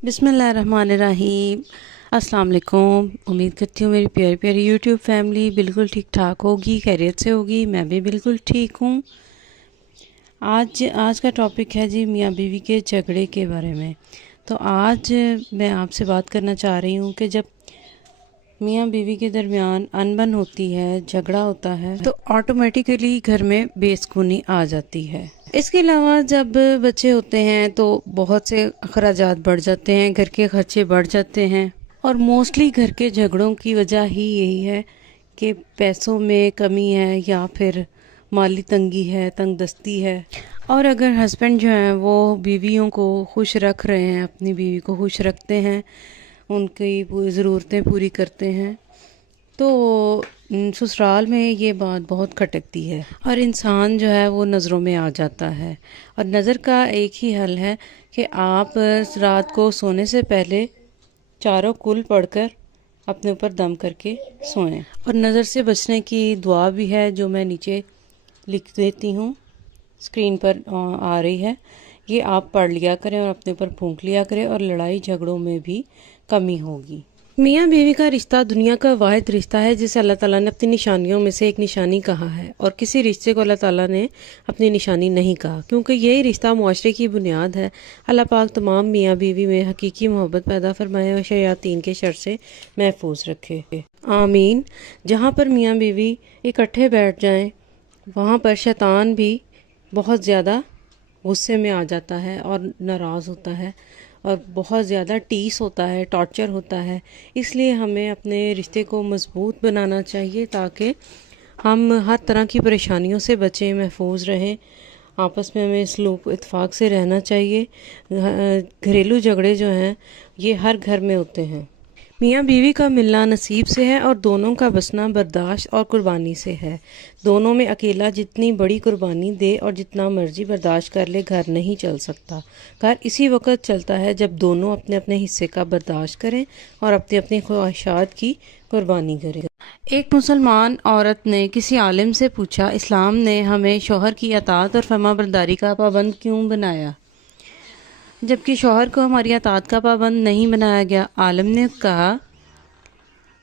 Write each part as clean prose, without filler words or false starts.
बिस्मिल्लाहिर्रहमानिर्रहीम। अस्सलाम वालेकुम। उम्मीद करती हूँ मेरी प्यारी प्यारी यूट्यूब फैमिली बिल्कुल ठीक ठाक होगी, खैरियत से होगी। मैं भी बिल्कुल ठीक हूँ। आज का टॉपिक है जी मियाँ बीवी के झगड़े के बारे में। तो आज मैं आपसे बात करना चाह रही हूँ कि जब मियाँ बीवी के दरमियान अनबन होती है, झगड़ा होता है, तो ऑटोमेटिकली घर में बेसुकूनी आ जाती है। इसके अलावा जब बच्चे होते हैं तो बहुत से अखराजात बढ़ जाते हैं, घर के खर्चे बढ़ जाते हैं। और मोस्टली घर के झगड़ों की वजह ही यही है कि पैसों में कमी है या फिर माली तंगी है, तंगदस्ती है। और अगर हस्बैंड जो हैं वो बीवियों को खुश रख रहे हैं, अपनी बीवी को खुश रखते हैं, उनकी ज़रूरतें पूरी करते हैं, तो ससुराल में ये बात बहुत खटकती है और इंसान जो है वो नज़रों में आ जाता है। और नज़र का एक ही हल है कि आप रात को सोने से पहले चारों कुल पढ़कर अपने ऊपर दम करके सोएं। और नज़र से बचने की दुआ भी है जो मैं नीचे लिख देती हूँ, स्क्रीन पर आ रही है। ये आप पढ़ लिया करें और अपने ऊपर फूंक लिया करें और लड़ाई झगड़ों में भी कमी होगी। मियाँ बीवी का रिश्ता दुनिया का वाहिद रिश्ता है जिसे अल्लाह ताला ने अपनी निशानियों में से एक निशानी कहा है। और किसी रिश्ते को अल्लाह ताला ने अपनी निशानी नहीं कहा, क्योंकि यही रिश्ता मुआशरे की बुनियाद है। अल्लाह पाक तमाम मियाँ बीवी में हकीकी मोहब्बत पैदा फरमाए और शयातीन के शर से महफूज रखे, आमीन। जहाँ पर मियाँ बीवी इकट्ठे बैठ जाएं वहाँ पर शैतान भी बहुत ज़्यादा गुस्से में आ जाता है और नाराज़ होता है और बहुत ज़्यादा टीस होता है, टॉर्चर होता है। इसलिए हमें अपने रिश्ते को मज़बूत बनाना चाहिए ताकि हम हर तरह की परेशानियों से बचें, महफूज रहें। आपस में हमें सलूक इत्फाक से रहना चाहिए। घरेलू झगड़े जो हैं ये हर घर में होते हैं। मियाँ बीवी का मिलना नसीब से है और दोनों का बसना बर्दाश्त और कुर्बानी से है। दोनों में अकेला जितनी बड़ी कुर्बानी दे और जितना मर्जी बर्दाश्त कर ले, घर नहीं चल सकता। घर इसी वक्त चलता है जब दोनों अपने अपने हिस्से का बर्दाश्त करें और अपनी अपनी ख्वाहिशात की कुर्बानी करें। एक मुसलमान औरत ने किसी आलिम से पूछा, इस्लाम ने हमें शौहर की अताअत और फरमाबरदारी का पाबंद क्यों बनाया, जबकि शौहर को हमारी अताअत का पाबंद नहीं बनाया गया। आलिम ने कहा,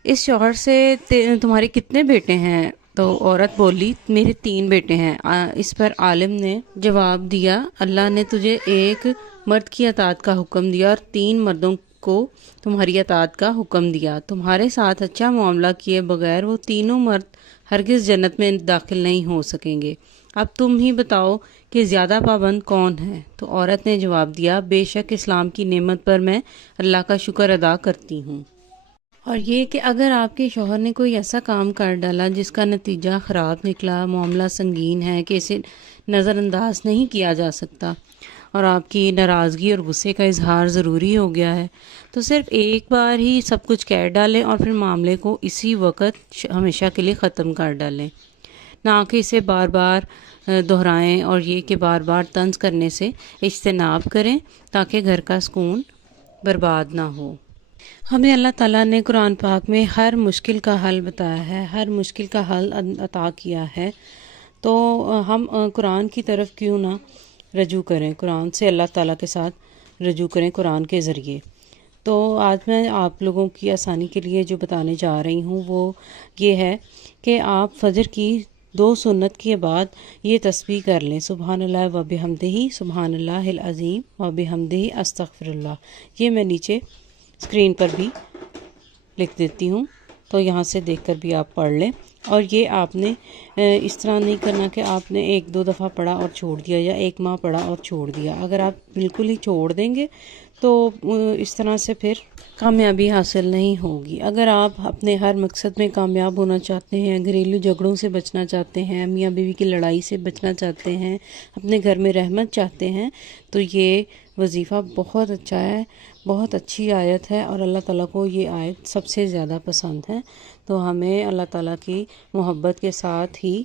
इस शौहर से तुम्हारे कितने बेटे हैं? तो औरत बोली, मेरे 3 बेटे हैं। इस पर आलिम ने जवाब दिया, अल्लाह ने तुझे एक मर्द की अताअत का हुक्म दिया और 3 मर्दों को तुम्हारी अताअत का हुक्म दिया। तुम्हारे साथ अच्छा मामला किए बगैर वो तीनों मर्द हरगिज़ जन्नत में दाखिल नहीं हो सकेंगे। अब तुम ही बताओ कि ज़्यादा पाबंद कौन है? तो औरत ने जवाब दिया, बेशक इस्लाम की नेमत पर मैं अल्लाह का शुक्र अदा करती हूँ। और ये कि अगर आपके शौहर ने कोई ऐसा काम कर डाला जिसका नतीजा ख़राब निकला, मामला संगीन है कि इसे नज़रअंदाज नहीं किया जा सकता और आपकी नाराज़गी और गुस्से का इजहार ज़रूरी हो गया है, तो सिर्फ एक बार ही सब कुछ कह डालें और फिर मामले को इसी वक्त हमेशा के लिए ख़त्म कर डालें, ना कि इसे बार बार दोहराएं और ये कि बार बार तंज करने से इज्तनाब करें ताकि घर का सुकून बर्बाद ना हो। हमें अल्लाह ताला ने कुरान पाक में हर मुश्किल का हल बताया है, हर मुश्किल का हल अता किया है। तो हम कुरान की तरफ क्यों ना रजू करें, कुरान से अल्लाह ताला के साथ रजू करें कुरान के ज़रिए। तो आज मैं आप लोगों की आसानी के लिए जो बताने जा रही हूँ वो ये है कि आप फजर की 2 सुन्नत के बाद ये तस्बीह कर लें, सुबहानल्लाह व बिहम्दिही सुबहानल्लाहिल अज़ीम व बिहम्दिही अस्तगफिरुल्लाह। ये मैं नीचे स्क्रीन पर भी लिख देती हूँ, तो यहाँ से देखकर भी आप पढ़ लें। और ये आपने इस तरह नहीं करना कि आपने 1-2 दफ़ा पढ़ा और छोड़ दिया या 1 माह पढ़ा और छोड़ दिया। अगर आप बिल्कुल ही छोड़ देंगे तो इस तरह से फिर कामयाबी हासिल नहीं होगी। अगर आप अपने हर मकसद में कामयाब होना चाहते हैं, घरेलू झगड़ों से बचना चाहते हैं, मियाँ बीवी की लड़ाई से बचना चाहते हैं, अपने घर में रहमत चाहते हैं, तो ये वजीफ़ा बहुत अच्छा है, बहुत अच्छी आयत है और अल्लाह ताला को ये आयत सबसे ज़्यादा पसंद है। तो हमें अल्लाह ताला की मोहब्बत के साथ ही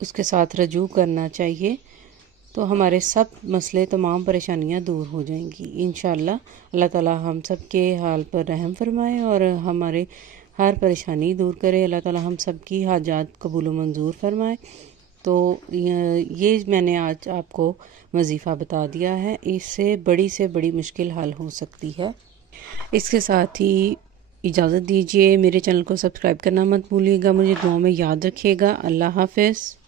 उसके साथ रजू करना चाहिए, तो हमारे सब मसले, तमाम परेशानियां दूर हो जाएंगी इंशाअल्लाह। अल्लाह ताला हम सब के हाल पर रहम फरमाए और हमारे हर परेशानी दूर करे। अल्लाह ताला हम सब की हाजात कबूल व मंजूर फरमाए। تو یہ میں نے آج آپ کو وظیفہ بتا دیا ہے، اس سے بڑی مشکل حل ہو سکتی ہے۔ اس کے ساتھ ہی اجازت دیجیے، میرے چینل کو سبسکرائب کرنا مت بھولیے گا، مجھے دعاؤں میں یاد رکھیے گا۔ اللہ حافظ۔